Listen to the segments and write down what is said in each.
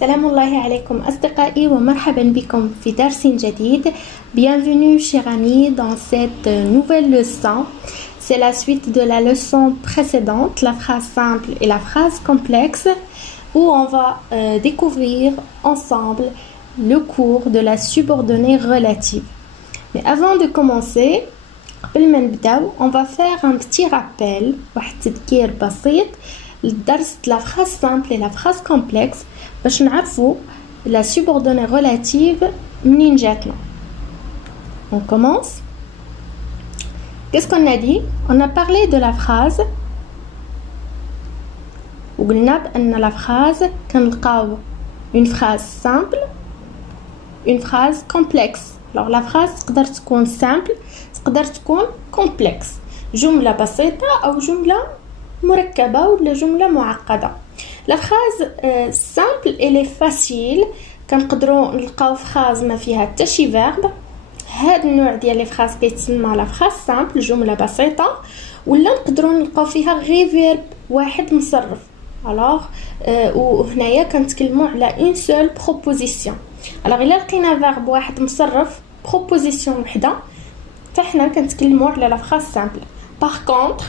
سلام الله عليكم أصدقائي ومرحبا بكم في درس جديد. Bienvenue chers amis dans cette nouvelle leçon. C'est la suite de la leçon précédente, la phrase simple et la phrase complexe, où on va découvrir ensemble le cours de la subordonnée relative. Mais avant de commencer, on va faire un petit rappel, واحد تذكير بسيط للدرس de la phrase simple et la phrase complexe باش نعرفوا la subordonnée relative منين جاتنا. On commence. Qu'est-ce qu'on a dit? On a parlé de la phrase وقلنا بأن la phrase كنلقاو une phrase simple, une phrase complexe. Alors la phrase تقدر تكون simple, تقدر تكون complexe. جملة بسيطة أو جملة مركبة ولا جملة معقدة. La phrase simple elle est facile. كنقدروا نلقاو phrase ما فيها حتى شي verbe. هذا النوع ديال لي phrase كيتسمى la phrase simple, جملة بسيطة. ولا نقدروا نلقاو فيها غير verbe واحد مصرف. Alors وهنايا كنتكلموا على une seule proposition. Alors إلا لقينا verbe واحد مصرف proposition وحده فاحنا كنتكلموا على la phrase simple. Par contre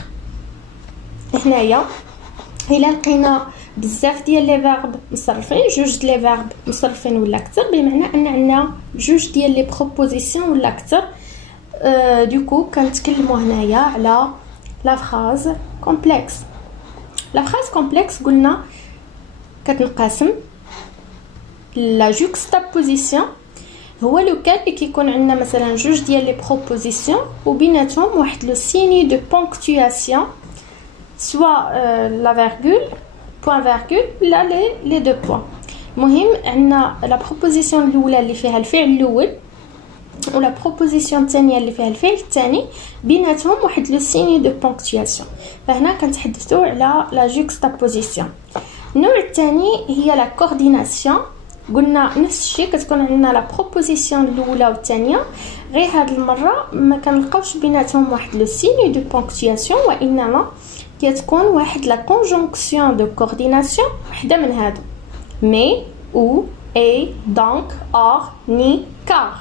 هنايا إلا لقينا بزاف ديال لي فيرب مصرفين جوج ديال لي فيرب مصرفين ولا اكثر بمعنى ان عندنا جوج ديال لي بروبوزيسيون ولا اكثر دوكو كنتكلموا هنايا على لا فراز كومبلكس. لا فراز كومبلكس قلنا كتنقسم لا جوكستابوزيسيون هو لو كان اللي كيكون عندنا مثلا جوج ديال لي بروبوزيسيون وبيناتهم واحد لو سيني دو بونكتواسيون soit la virgule, point virgule, là les deux points. المهم عندنا la proposition الأولى اللي فيها الفعل الأول ولا proposition الثانية اللي فيها الفعل الثاني بيناتهم واحد لو سيني دو بونكتواسيون. فهنا كنتحدثوا على la juxtaposition. النوع الثاني هي la coordination. قلنا نفس الشيء كتكون عندنا لا proposition الأولى والثانية غير هاد المرة ما كنلقاوش بيناتهم واحد لو سيني دو بونكتواسيون وإنما كتكون واحد لا كونجونكسيون دو كورديناسيون وحده من هادو مي او اي دونك اور ني كار.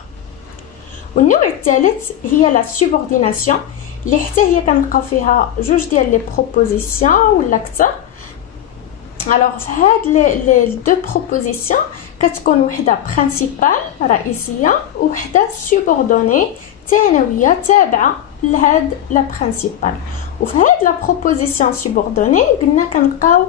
والنوع الثالث هي لا سوبورديناسيون اللي حتى هي كنلقاو فيها جوج ديال لي بروبوزيسيون ولا اكثر. الوغ في هاد لي دو بروبوزيسيون كتكون وحده برينسيبال رئيسيه وحده سوبوردوني ثانويه تابعه لهاد لا برينسيبال. وفي هاد لا بروبوزيسيون سوبوردوني قلنا كنلقاو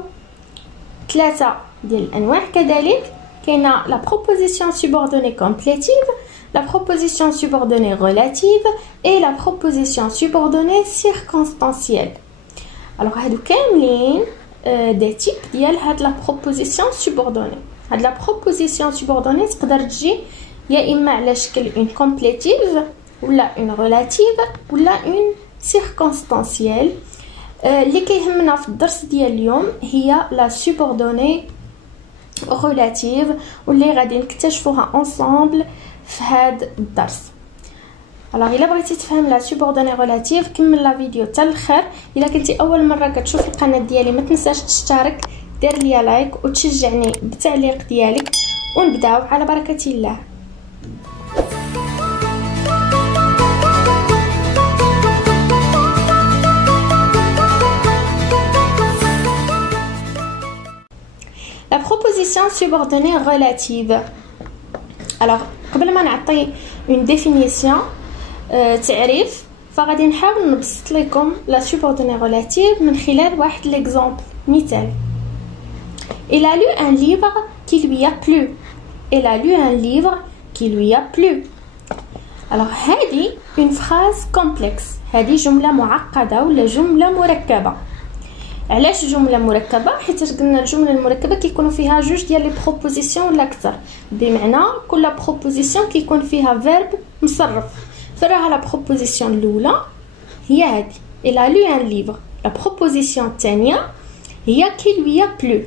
ثلاثه ديال الانواع كذلك. كاينه لا بروبوزيسيون سوبوردوني كومبليتيف, لا بروبوزيسيون سوبوردوني ريلاتيف اي لا بروبوزيسيون سوبوردوني سيركونستانسييل. الوغ هادو كاملين دي تيب ديال هاد لا بروبوزيسيون سوبوردوني. هاد لا بروبوزيسيون سوبوردوني تقدر تجي يا اما على شكل اون كومبليتيف ولا اون ريلاتيف ولا اون سيركونستانسييل. اللي كيهمنا في الدرس ديال اليوم هي لا سوبوردوني ريلاتيف واللي غادي نكتشفوها انصامبل في هذا الدرس. الوغ الا بغيتي تفهم لا سوبوردوني ريلاتيف كمل لا فيديو حتى الاخر. الا كنتي اول مره كتشوف القناه ديالي ما تنساش تشترك, دير ليا لايك وتشجعني بالتعليق ديالك ونبداو على بركه الله. La proposition subordonnée relative. Alors, قبل ما نعطي une définition تعريف فغادي نحاول نبسط لكم la subordonnée relative من خلال واحد l'exemple مثال. Il a lu un livre qui lui a plu. Il a lu un livre qui lui a plu. Alors هذه une phrase complexe. هذه جملة معقدة ولا جملة مركبة. علاش جمله مركبه؟ حيت قلنا الجمله المركبه كيكونوا فيها جوج ديال لي بروبوزيسيون ولا اكثر بمعنى كل بروبوزيسيون كيكون فيها فيرب مصرف. فراها لا بروبوزيسيون الاولى هي هذه il a lu un livre. لا بروبوزيسيون الثانيه هي qui lui a plu.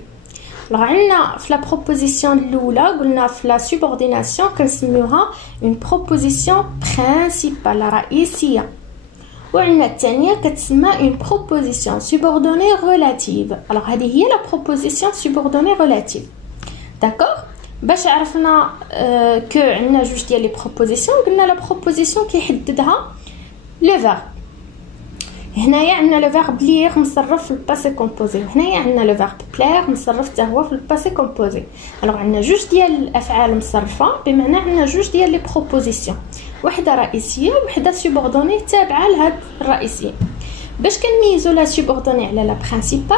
عندنا في لا بروبوزيسيون الاولى قلنا في لا سوبورديناسيون كنسميوها une proposition principale رئيسيه وعندنا الثانيه كتسمى une proposition subordonnée relative. alors هذه هي la proposition subordonnée relative. داكوغ. باش عرفنا كو عندنا جوج ديال لي بروبوزيسيون، قلنا لا بروبوزيسيون كيحددها لو فيرب. هنايا عندنا لو فيرب لير مصرف في الباسي كومبوزي، وهنايا عندنا لو فيرب بلير مصرف حتى هو في الباسي كومبوزي. الوغ عندنا جوج ديال الافعال مصرفه، بمعنى عندنا جوج ديال لي بروبوزيسيون، وحده رئيسيه وحده سوبوردوني تابعه لهاد الرئيسيه. باش كنميزو لا سوبوردوني على لا برينسيبال،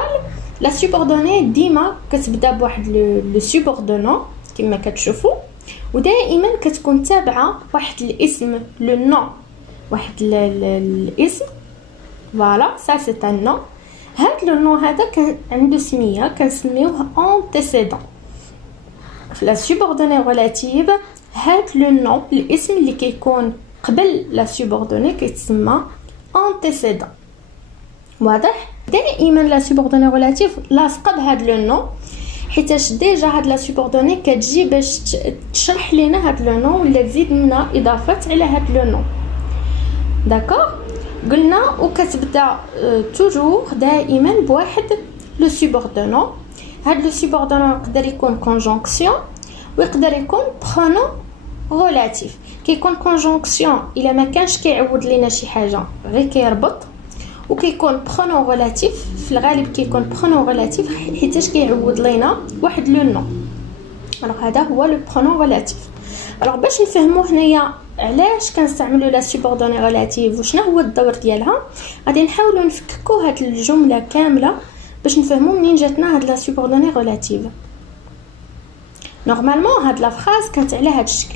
لا سوبوردوني ديما كتبدا بواحد لو سوبوردونون كما كتشوفوا، ودائما كتكون تابعه واحد الاسم، لو نو، واحد الاسم. فوالا سا سي ان نو. هاد لو نو هذا كان عنده سميه كنسميوه انتيسيدون. في لا سوبوردوني ريلاتيف هاد لو نو الاسم اللي كيكون قبل لا سوبوردوني كيتسمى انتيسيدون. واضح؟ دائما لا سوبوردوني ريلاتيف لاصقه بهاد لو نو، حيتاش ديجا هاد لا سوبوردوني كتجي باش تشرح لينا هاد لو نو ولا تزيد لنا اضافات على هاد لو نو. داكوغ. قلنا وكتبدا توجور دائما بواحد لو سوبوردونون. هاد لو سوبوردونون يقدر يكون كونجونكسيون ويقدر يكون برونون ريلاتيف. كيكون كونجونكسيون الا ما كانش كيعود لينا شي حاجه غير كيربط، وكيكون برونون ريلاتيف في الغالب كيكون برونون ريلاتيف حيتاش كيعود لينا واحد لو نو. الوغ هذا هو لو برونون ريلاتيف. الوغ باش نفهموا هنايا علاش كنستعملوا لا سوبوردوني ريلاتيف وشنو هو الدور ديالها، غادي نحاولوا نفككوا هاد الجمله كامله باش نفهموا منين جاتنا هاد لا سوبوردوني ريلاتيف. نورمالمون هاد لا فراز كانت على هاد الشكل: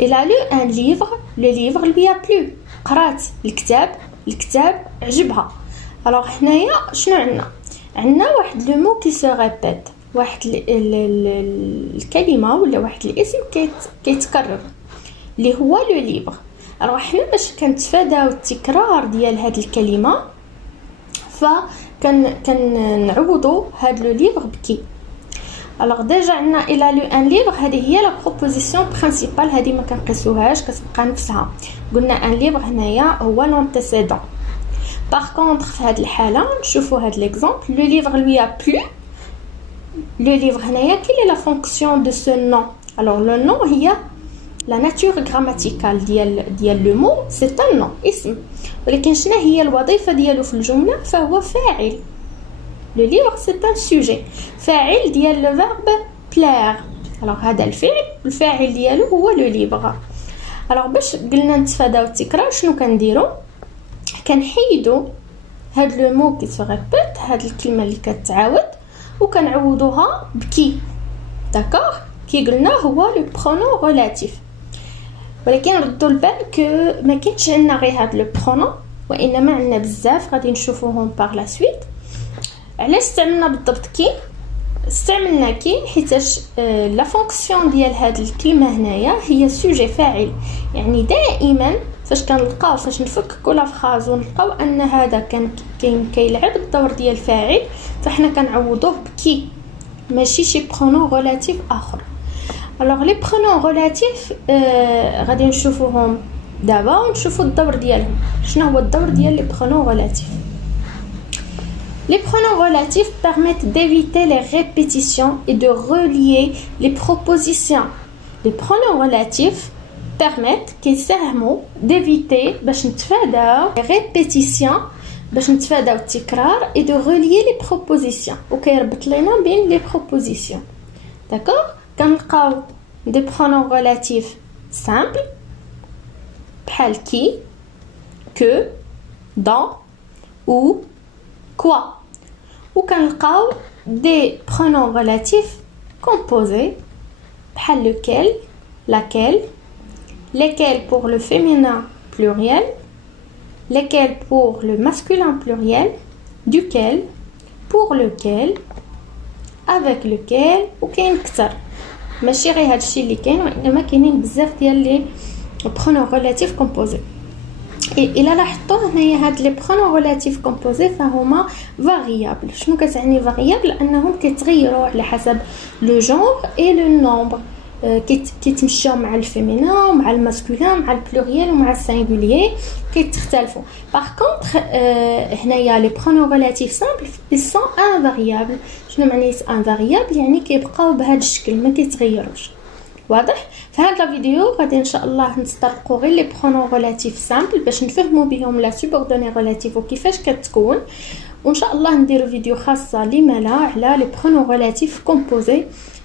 il a lu un livre, le livre lui a plu. قرات الكتاب عجبها. الوغ هنايا شنو عندنا واحد لو مو كي سو ريبيت، واحد الكلمه ولا واحد الاسم كيتكرر اللي هو لو ليفر. الوغ حنا باش كنتفاداو التكرار ديال هاد الكلمه كنعوضوا هاد لو ليفر بكي. الوغ ديجا عندنا الى لو ان ليفر، هذه هي لا بروبوزيسيون برينسيبال، هذه ما كنقيسوهاش كتبقى نفسها. قلنا ان ليفر هنايا هو لونتيسيدون. باغ كونطخ في هذه الحاله نشوفوا هاد ليكزامبل: لو ليفر لوي ا بلو. لو ليفر هنايا كي لا فونكسيون دو سو نون. الوغ لو نون هي لا ناتور غراماتيكال ديال لو مو، سي ان نون اسم، ولكن شنو هي الوظيفه ديالو في الجمله؟ فهو فاعل. لو ليفر سي ان سوجي، فاعل ديال لو فيرب بلير. الوغ هذا الفاعل ديالو هو لو ليفر. الوغ باش قلنا نتفاداو التكرار شنو كنديرو؟ كنحيدو هاد لو مو كي سو ريبيت، هاد الكلمه اللي كتعاود، وكنعوضوها بكي. داكوغ. كي قلنا هو لو برونون ريلاتيف، ولكن ردوا البال كو ما كاينش عندنا غير هاد لو برونون، وانما عندنا بزاف غادي نشوفوهم باغ لا سويت. علاش استعملنا بالضبط كي؟ استعملنا كي حيتاش لا فونكسيون ديال هاد الكلمه هنايا هي سوجي فاعل. يعني دائما فاش نفككوا لا فراز ونلقاو ان هذا كيلعب الدور ديال الفاعل، فاحنا كنعوضوه بكي، ماشي شي برونون ريلاتيف اخر. الوغ لي برونون ريلاتيف غادي نشوفوهم دابا ونشوفوا الدور ديالهم. شنو هو الدور ديال لي برونون ريلاتيف؟ Les pronoms relatifs permettent d'éviter les répétitions et de relier les propositions. Les pronoms relatifs permettent كيساهموا d'éviter باش نتفاداو les répétitions، باش نتفاداو التكرار، et de relier les propositions، وكيربط لنا بين les propositions. D'accord؟ كنلقاو des pronoms relatifs simples بحال qui, que, dans ou quoi. وكنلقاو des pronoms relatifs composés بحال lequel, laquelle, lesquels pour le féminin pluriel, lesquels pour le masculin pluriel, duquel, pour lequel, avec lequel. وكاين كتر، ماشي غير هادشي اللي كاين، وانما كاينين بزاف ديال لي pronoms relatifs composés. إلا لاحظتوا هنايا هاد لي برونون ريلاتيف كومبوزي فهما فاريابل. شنو كتعني فاريابل؟ انهم كيتغيروا على حسب لو جونغ اي لو نومبر. كيتمشاو مع الفيمينين مع الماسكولين مع البلوريال ومع السينغولير كيتختلفوا. باغ كونطخ هنايا لي برونون ريلاتيف سامبل ils sont invariables. شنو معنى invariable؟ يعني كيبقاو بهذا الشكل ما كيتغيروش. واضح؟ في هذا الفيديو غادي ان شاء الله نسترقوا غير لي برونون ريلاتيف سامبل باش نفهموا بهم لا سوبوردوني ريلاتيف وكيفاش كتكون، وان شاء الله نديرو فيديو خاصه لما لا على لي برونون ريلاتيف كومبوزي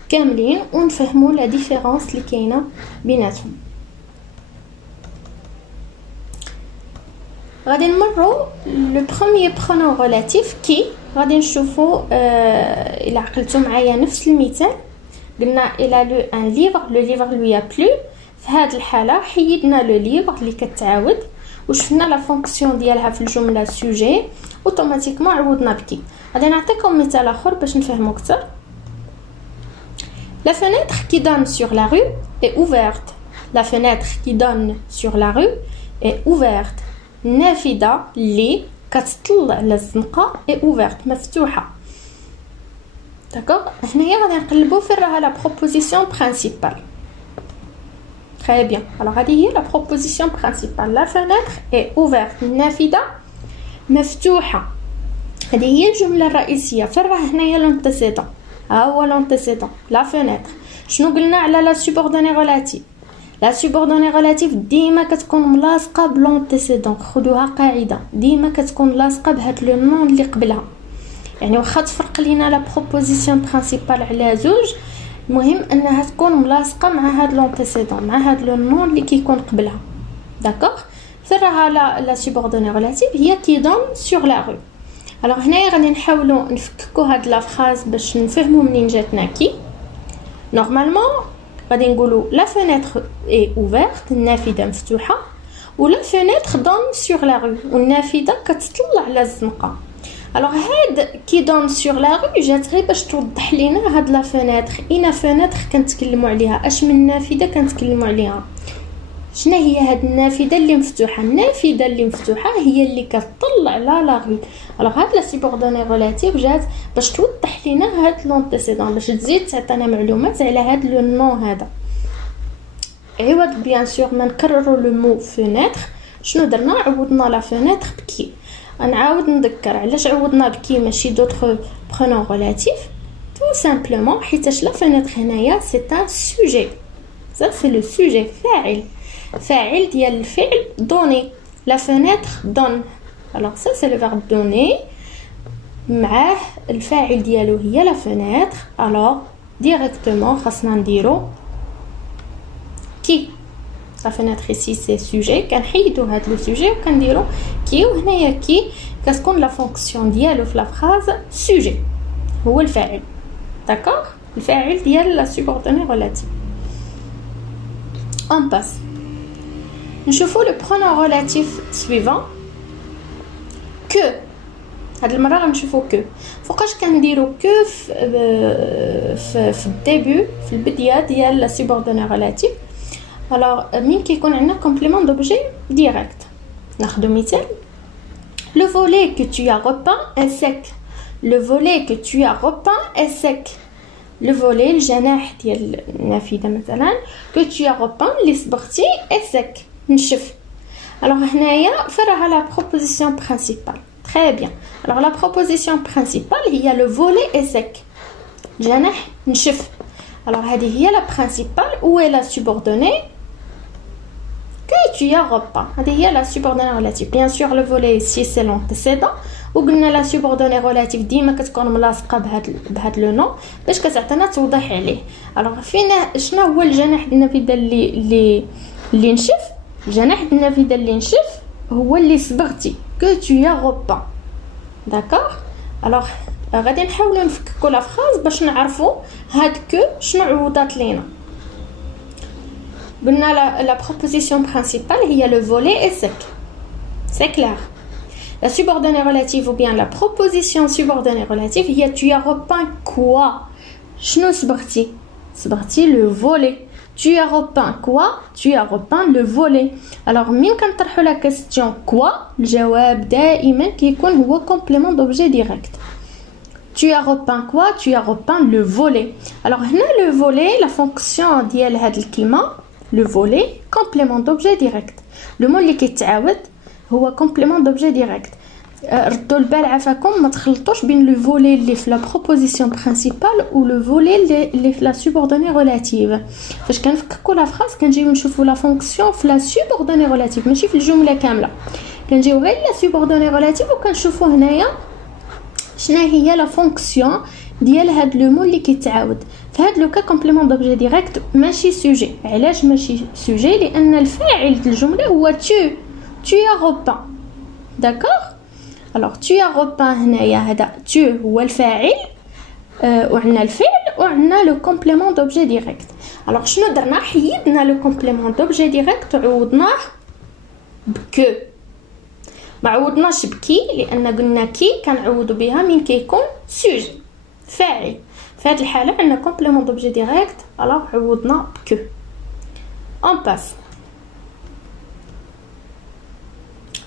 كاملين ونفهموا لا ديفيرونس اللي كاينه بيناتهم. غادي نمروا لو بروميير برونون ريلاتيف كي. غادي نشوفوا الى عقلتوا معايا نفس المثال. قلنا الى لو ان ليفر، لو ليفر لو بلو. في هذه الحاله حيدنا لو ليفر اللي كتعاود وشفنا لا فونكسيون ديالها في الجمله سوجي اوتوماتيكمون عوضنا بكي. غادي نعطيكم مثال اخر باش نفهموا اكثر. La fenêtre qui donne sur la rue est ouverte. La fenêtre qui donne sur la rue est ouverte. النافذة اللي كتطلع على الزنقة est ouverte مفتوحة. داكوغ. هنايا غادي نقلبوا في راها لا بروبوزيسيون برينسيبال. Très bien. Alors هذه هي la proposition principale. La fenêtre est ouverte. النافذة مفتوحة. هذه هي الجملة الرئيسية. فرا هنايا لونتيسيدون. ها هو لونتيسيدون. لا فينيتر. شنو قلنا على لا سوبوردوني ريلاتيف؟ لا سوبوردوني ريلاتيف ديما كتكون ملاصقة بلونتيسيدون. خذوها قاعدة. ديما كتكون لاصقة بهاد لو نون اللي قبلها. يعني واخا تفرق لينا لا بروبوزيسيون برينسيبال على زوج، المهم انها تكون ملاصقه مع هاد لونتيسيدون، مع هاد لو نون اللي كيكون قبلها. داكوغ. فراها لا سوبوردوني ريلاتيف هي كي دون سور لا رو. الوغ هنايا غادي نحاولوا نفككوا هاد لا فراز باش نفهموا منين جاتنا كي. نورمالمون غادي نقولوا لا فينيتر اي اوفيرت، النافذه مفتوحه، ولا فينيتر دون سور لا رو، والنافذه كتطلع على الزنقه. الوغ هاد كي دون سور لا رو جات غير باش توضح لينا هاد لا فينيتر. اين فينيتر كنتكلموا عليها، اش من نافذه كنتكلموا عليها. شنو هي هاد النافذه اللي مفتوحه؟ النافذه اللي مفتوحه هي اللي كتطلع على لا رو. الوغ هاد لا سوبوردوني ريلاتيف جات باش توضح لينا هاد لونتيسيدون، باش تزيد تعطينا معلومات على هاد لو نون هذا. عوض بيان سور ما نكرروا لو مو فينيتر، شنو درنا؟ عوضنا لا فينيتر بكي. نعاود نذكر علاش عوضنا بكي ماشي دوطخ برونون ريلاتيف. تو سامبلومون حيتاش لا فينيتر هنايا سي ان سوجي. ça c'est le sujet. فاعل ديال الفعل دوني. لا فينيتر دون. alors ça c'est le verbe donner معاه الفاعل ديالو هي لا فينيتر. alors directement خاصنا نديرو كي. لا فينيتر ici c'est sujet. كنحيدو هاد لو سوجي وكنديرو كي، وهنايا كي كتكون لا فونكسيون ديالو في لا فراز سوجي هو الفاعل. داكوغ. الفاعل ديال لا سوبوردوني ريلاتيف. on passe نشوفوا لو برونون ريلاتيف سويفون que. هاد المره غنشوفوا كو. فوقاش كنديروا كو في الديبي في البدايه ديال لا سوبوردوني ريلاتيف. alors مين كيكون عندنا كومبليمون دوبجي ديريكت. ناخذ مثال. le volet que tu as repeint est sec. le volet que tu as repeint est sec. le volet الجناح ديال النافذه مثلا que tu as repeint اللي صبغتي est sec نشف. alors هنايا فراها لا proposition principale. très bien. alors la proposition principale هي le volet est sec. جناح نشف. alors هذه هي la principale. où est la subordonnée que tu as repeint. هذه هي la subordonnée relative. bien sûr le volet ici c'est l'antécédent. وقلنا لا سوبوردوني ريلاتيف ديما كتكون ملاصقه بهاد لو نون باش كتعطينا توضيح عليه. الوغ فينا شنو هو الجناح ديال النافذه اللي نشف؟ الجناح ديال النافذه اللي نشف هو اللي صبغتي que tu as repeint. داكوغ. الوغ غادي نحاولوا نفككوا لا فراز باش نعرفوا هاد كو شنو عوضات لينا. قلنا لا proposition principale هي le volet est sec. c'est clair. La subordonnée relative ou bien la proposition subordonnée relative هي tu as repeint quoi. شنو صبغتي؟ صبغتي le volet. tu as repeint quoi. tu as repeint le volet. alors مين كنطرحوا لا question quoi الجواب دائما كيكون هو complément d'objet direct. Tu as repeint quoi? Tu as repeint le volet. Alors, le volet, la fonction ديال هاد الكلمة, le volet, complément d'objet direct. Le mot اللي كيتعاود هو complément d'objet direct. ردوا البال عافاكم ما تخلطوش بين لو فولي اللي في لا بروبوزيسيون برينسيبال و لو فولي اللي في لا سوبوردوني ريلاتيف. فاش كنفككوا لا فراس كنجيو نشوفوا لا فونكسيون في لا سوبوردوني ريلاتيف ماشي في الجمله كامله. كنجيو غير لا سوبوردوني ريلاتيف وكنشوفوا هنايا شنو هي لا فونكسيون ديال هاد لو مو اللي كيتعاود. في هاد لو كا كومبليمون دوبجي ديريكت ماشي سوجي. علاش ماشي سوجي؟ لان الفاعل ديال الجمله هو tu as repeint. d'accord. alors tu as repeint هنايا هذا tu هو الفاعل وعندنا الفعل وعندنا لو كومبليمون دوبجي ديريكت. alors شنو درنا؟ حيدنا لو كومبليمون دوبجي ديريكت وعوضناه بكو. ما عوضناش بكي لان قلنا كي كنعوضوا بها من كيكون سوجي فاعل. في هذه الحاله عندنا كومبليمون دوبجي ديريكت alors عوضنا بكو. on passe.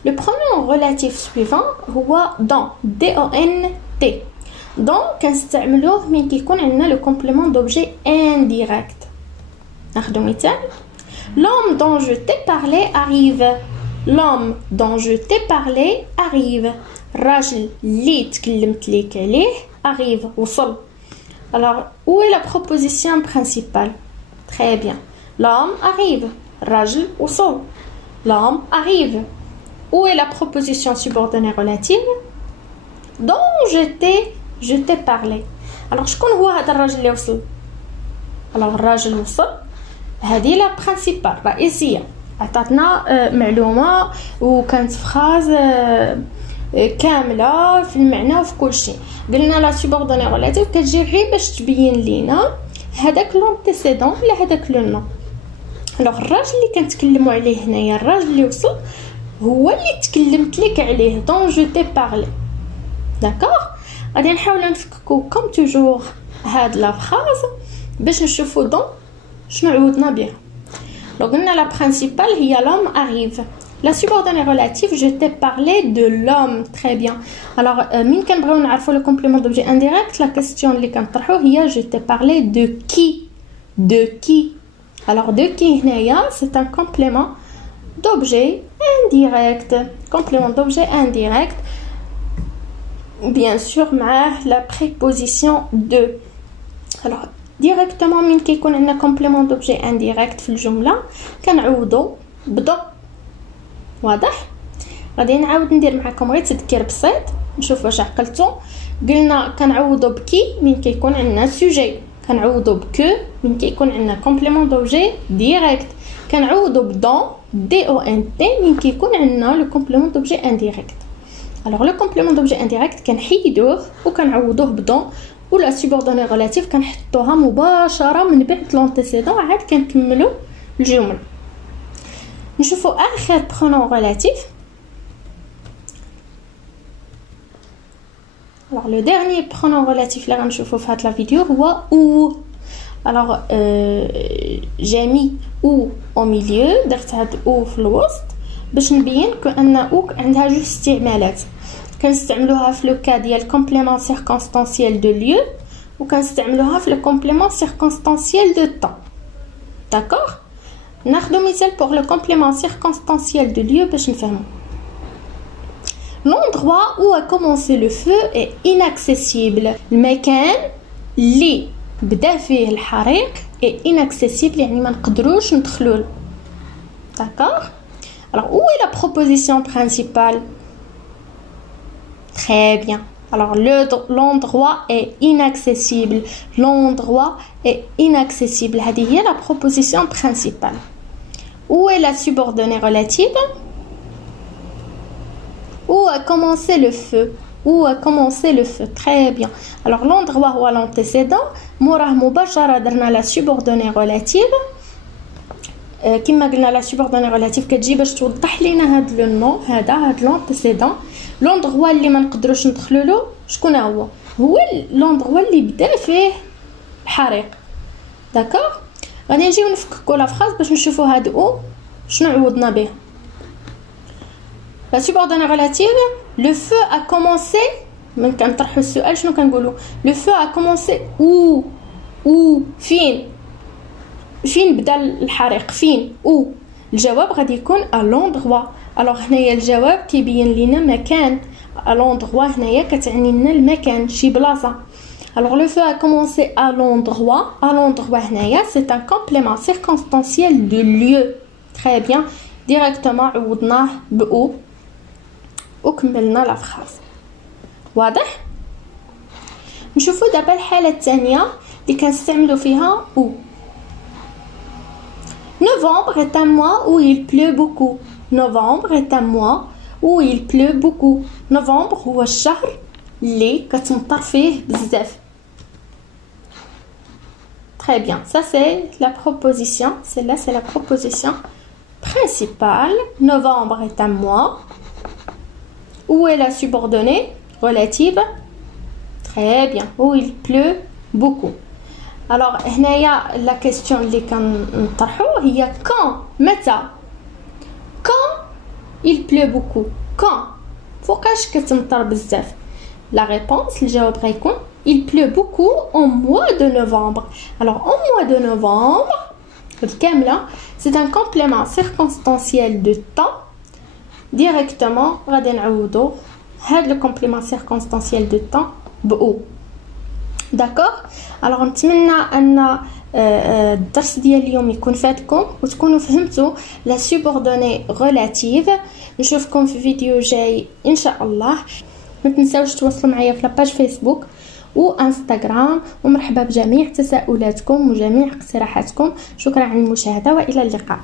Le pronom relatif suivant هو dans D-O-N-T. dans كنستعملوه من كيكون عندنا le complément d'objet indirect. ناخذ مثال. L'homme dont je t'ai parlé arrive. L'homme dont je t'ai parlé arrive. الراجل اللي تكلمت ليك عليه arrive وصل. alors où est la proposition principale? très bien. L'homme arrive. الراجل وصل. L'homme arrive. Où est la proposition subordonnée relative? dont je t'ai parlé. alors شكون هو هذا الراجل اللي وصل؟ alors الراجل وصل هذه لا برينسيبال رئيسيه عطاتنا معلومه وكانت فراز كامله في المعنى وفي كل شيء. قلنا لا سوبوردوني ريلاتيف كتجي غير باش تبين لينا هذاك لونتيسيدون ولا هذاك لو نون. alors الراجل اللي كنتكلموا عليه هنايا الراجل اللي وصل هو اللي تكلمت لك عليه dont je t'ai parlé. d'accord. غادي نحاولوا نفككوا كوم توجور هاد لا فراز باش نشوفوا دون شنو عوضنا بها. لو قلنا لا برينسيبال هي l'homme arrive. la subordonnée relative je t'ai parlé de l'homme. très bien. alors من كنبغيو نعرفوا le complément d'objet indirect la question اللي كنطرحوا هي je t'ai parlé de qui. de qui. alors de qui هنايا c'est un complément d'objet indirect. complément d'objet indirect bien sûr مع la préposition de. alors directement من كيكون عندنا complément d'objet indirect في الجمله كنعوضوا بدو. واضح؟ غادي نعاود ندير معكم غير تذكير بسيط نشوف واش عقلتوا. قلنا كنعوضوا بكي من كيكون عندنا سوجي. كنعوضوا بكو من كيكون عندنا complément d'objet direct. كنعوضوا بدون D-O-N-T من كيكون عندنا لو كومبليمون دوبجي انديريكت. alors لو كومبليمون دوبجي انديريكت كنحيدوه وكنعوضوه بدون ولا سوبوردوني ريلاتيف كنحطوها مباشره من بعد لونتيسيدون عاد كنكملوا الجمله. نشوفوا اخر برونون ريلاتيف. alors le dernier pronom relatif اللي غنشوفوا في هاد لا فيديو هو ou. alors j'ai mis ou au milieu. درت هاد ou في الوسط باش نبين كأن او عندها جوج استعمالات. كنستعملوها في لو كا ديال كومبليمون سيركونستانسييل دو ليو وكنستعملوها في لو كومبليمون سيركونستانسييل دو طون. داكوغ. ناخذ مثال pour le complément circonstanciel de lieu باش نفهمو. l'endroit où a commencé le feu est inaccessible. المكان اللي بدا فيه الحريق est inaccessible يعني ما نقدروش ندخلوا له. d'accord. alors où est la proposition principale? très bien. alors l'endroit est inaccessible. l'endroit est inaccessible. هذه هي la proposition principale. où est la subordonnée relative? où a commencé le feu? où a commencé le feu? très bien. alors l'endroit هو l'antécédent موراه مباشره درنا la subordonnée relative. كما قلنا لا سوبوردوني ريلاتيف كتجي باش توضح لينا هاد لو نون هاد لونتيسيدون. لوندغوا اللي ما نقدروش ندخلوا له شكون هو لوندغوا اللي بدا فيه الحريق. داكوغ. غادي نجيو نفككوا لا فراز باش نشوفوا هاد او شنو عوضنا به. لا سوبوردوني ريلاتيف لو فو ا كومونسي من كنطرحوا السؤال شنو كنقولوا؟ لو فو ا كومونسي او فين بدا الحريق؟ فين؟ او الجواب غادي يكون ا لوندغوا. الوغ هنايا الجواب كيبين لينا مكان. ا لوندغوا هنايا كتعني لنا المكان، شي بلاصه. الوغ لو فو ا كومونسي ا لوندغوا. ا لوندغوا هنايا سي ان كومبليمون سيركونستانسيال دو ليو. تري بيان، ديريكتومون عوضناه ب او وكملنا لا فراز. واضح؟ نشوفوا دابا الحاله الثانيه اللي كنستعملوا فيها او. Novembre est un mois où il pleut beaucoup. Novembre est un mois où il pleut beaucoup. Novembre هو الشهر اللي كتمطر فيه بزاف. Très bien, ça c'est la proposition. Celle-là c'est la proposition principale. Novembre est un mois. Où est la subordonnée relative? Très bien, où il pleut beaucoup. Alors هنايا la question اللي كنطرحوا هي quand. متى؟ quand il pleut beaucoup. quand فوقاش كتمطر بزاف؟ la réponse الجواب غيكون il pleut beaucoup au mois de novembre. Alors au mois de novembre الكامله c'est un complément circonstanciel de temps. directement غادي نعوضوا هذا le complément circonstanciel de temps ب او. داكوغ. الوغ نتمنى ان الدرس ديال اليوم يكون فاتكم وتكونوا فهمتوا لا سوبوردوني ريلاتيف. نشوفكم في فيديو جاي ان شاء الله. ما تنساوش تواصلوا معايا في لاباج فيسبوك وانستغرام. ومرحبا بجميع تساؤلاتكم وجميع اقتراحاتكم. شكرا على المشاهده والى اللقاء.